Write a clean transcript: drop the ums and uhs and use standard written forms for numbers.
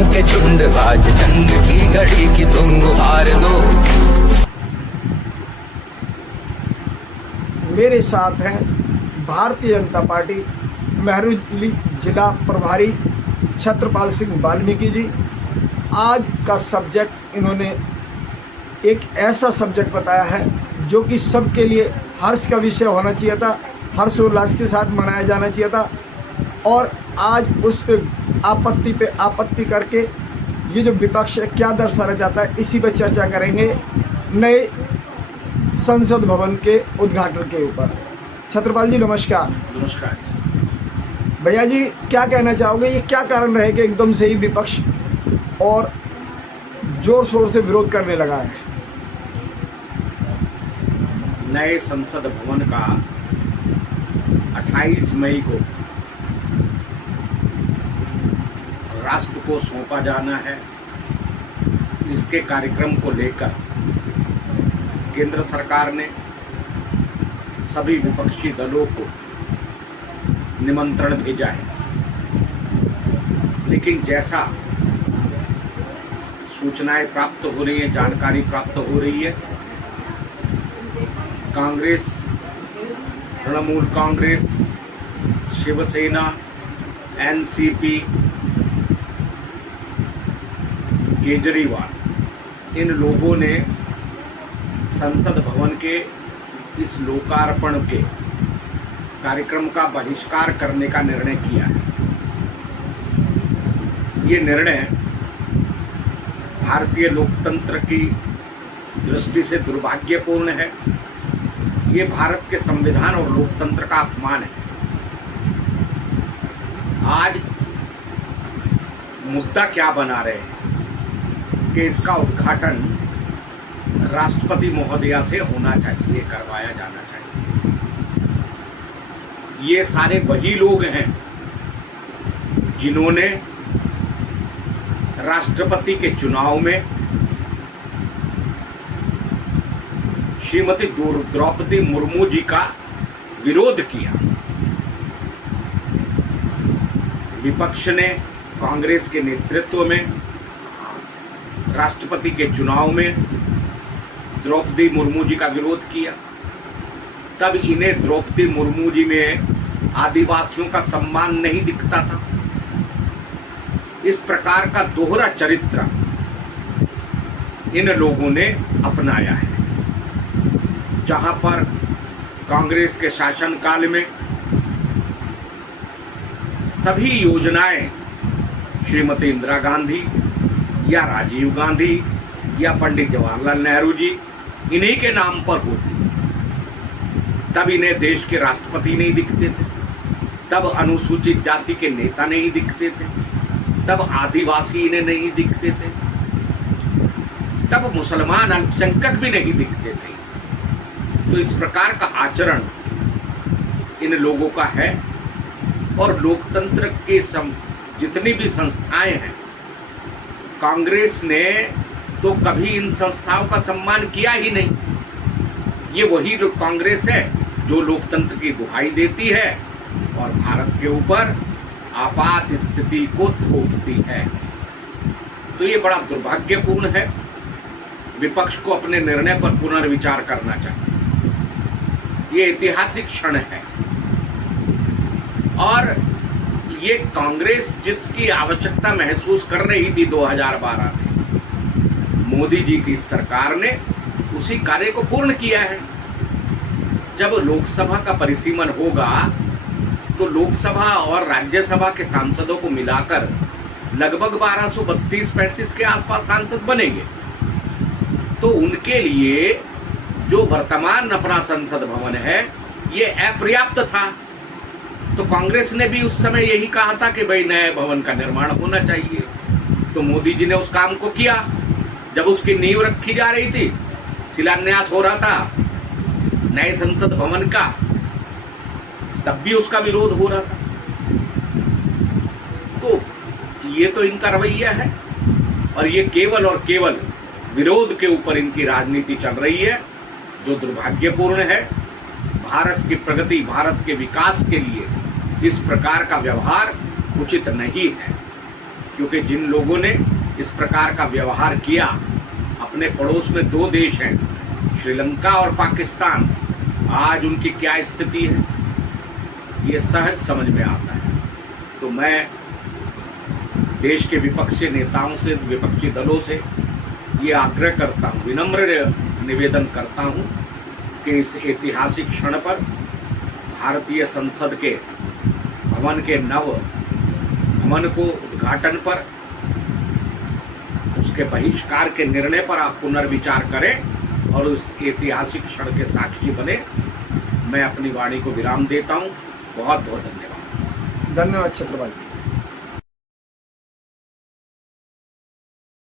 गुंडों के झुंड आज जंग की घड़ी की तुम गुहार दो। मेरे साथ हैं भारतीय जनता पार्टी महरौली जिला प्रभारी छत्रपाल सिंह वाल्मीकि जी। आज का सब्जेक्ट इन्होंने एक ऐसा सब्जेक्ट बताया है जो कि सबके लिए हर्ष का विषय होना चाहिए था, हर्षोल्लास के साथ मनाया जाना चाहिए था, और आज उस पे आपत्ति करके ये जो विपक्ष है क्या दर्शाना चाहता है, इसी पर चर्चा करेंगे नए संसद भवन के उद्घाटन के ऊपर। छत्रपाल जी नमस्कार। नमस्कार भैया जी, क्या कहना चाहोगे, ये क्या कारण रहे कि एकदम से ही विपक्ष और जोर शोर से विरोध करने लगा है? नए संसद भवन का 28 मई को राष्ट्र को सौंपा जाना है। इसके कार्यक्रम को लेकर केंद्र सरकार ने सभी विपक्षी दलों को निमंत्रण भेजा है, लेकिन जैसा सूचनाएं प्राप्त हो रही हैं, जानकारी प्राप्त हो रही है, कांग्रेस, तृणमूल कांग्रेस, शिवसेना, एनसीपी, केजरीवाल, इन लोगों ने संसद भवन के इस लोकार्पण के कार्यक्रम का बहिष्कार करने का निर्णय किया है। ये निर्णय भारतीय लोकतंत्र की दृष्टि से दुर्भाग्यपूर्ण है। ये भारत के संविधान और लोकतंत्र का अपमान है। आज मुद्दा क्या बना रहे हैं कि इसका उद्घाटन राष्ट्रपति महोदया से होना चाहिए, करवाया जाना चाहिए। ये सारे वही लोग हैं जिन्होंने राष्ट्रपति के चुनाव में श्रीमती द्रौपदी मुर्मू जी का विरोध किया। विपक्ष ने कांग्रेस के नेतृत्व में राष्ट्रपति के चुनाव में द्रौपदी मुर्मू जी का विरोध किया। तब इन्हें द्रौपदी मुर्मू जी में आदिवासियों का सम्मान नहीं दिखता था। इस प्रकार का दोहरा चरित्र इन लोगों ने अपनाया है। जहां पर कांग्रेस के शासनकाल में सभी योजनाएं श्रीमती इंदिरा गांधी या राजीव गांधी या पंडित जवाहरलाल नेहरू जी इन्हीं के नाम पर होती, तब इन्हें देश के राष्ट्रपति नहीं दिखते थे, तब अनुसूचित जाति के नेता नहीं दिखते थे, तब आदिवासी इन्हें नहीं दिखते थे, तब मुसलमान अल्पसंख्यक भी नहीं दिखते थे। तो इस प्रकार का आचरण इन लोगों का है। और लोकतंत्र के जितनी भी संस्थाएं हैं, कांग्रेस ने तो कभी इन संस्थाओं का सम्मान किया ही नहीं। ये वही कांग्रेस है जो लोकतंत्र की दुहाई देती है और भारत के ऊपर आपात स्थिति को थोपती है। तो ये बड़ा दुर्भाग्यपूर्ण है। विपक्ष को अपने निर्णय पर पुनर्विचार करना चाहिए। ये ऐतिहासिक क्षण है और ये कांग्रेस जिसकी आवश्यकता महसूस कर रही थी 2012 में, मोदी जी की सरकार ने उसी कार्य को पूर्ण किया है। जब लोकसभा का परिसीमन होगा तो लोकसभा और राज्यसभा के सांसदों को मिलाकर लगभग 1232-35 के आसपास सांसद बनेंगे। तो उनके लिए जो वर्तमान अपना संसद भवन है ये अपर्याप्त था। तो कांग्रेस ने भी उस समय यही कहा था कि भाई नए भवन का निर्माण होना चाहिए। तो मोदी जी ने उस काम को किया। जब उसकी नींव रखी जा रही थी, शिलान्यास हो रहा था नए संसद भवन का, तब भी उसका विरोध हो रहा था। तो ये तो इनका रवैया है और ये केवल और केवल विरोध के ऊपर इनकी राजनीति चल रही है, जो दुर्भाग्यपूर्ण है। भारत की प्रगति, भारत के विकास के लिए इस प्रकार का व्यवहार उचित नहीं है। क्योंकि जिन लोगों ने इस प्रकार का व्यवहार किया, अपने पड़ोस में 2 देश हैं, श्रीलंका और पाकिस्तान, आज उनकी क्या स्थिति है ये सहज समझ में आता है। तो मैं देश के विपक्षी नेताओं से, विपक्षी दलों से ये आग्रह करता हूँ, विनम्र निवेदन करता हूँ कि इस ऐतिहासिक क्षण पर भारतीय संसद के भवन के नव भवन को उद्घाटन पर, उसके बहिष्कार के निर्णय पर आप पुनर्विचार करें और उस ऐतिहासिक क्षण के साक्षी बने। मैं अपनी वाणी को विराम देता हूँ। बहुत बहुत धन्यवाद। धन्यवाद छत्रपाल जी।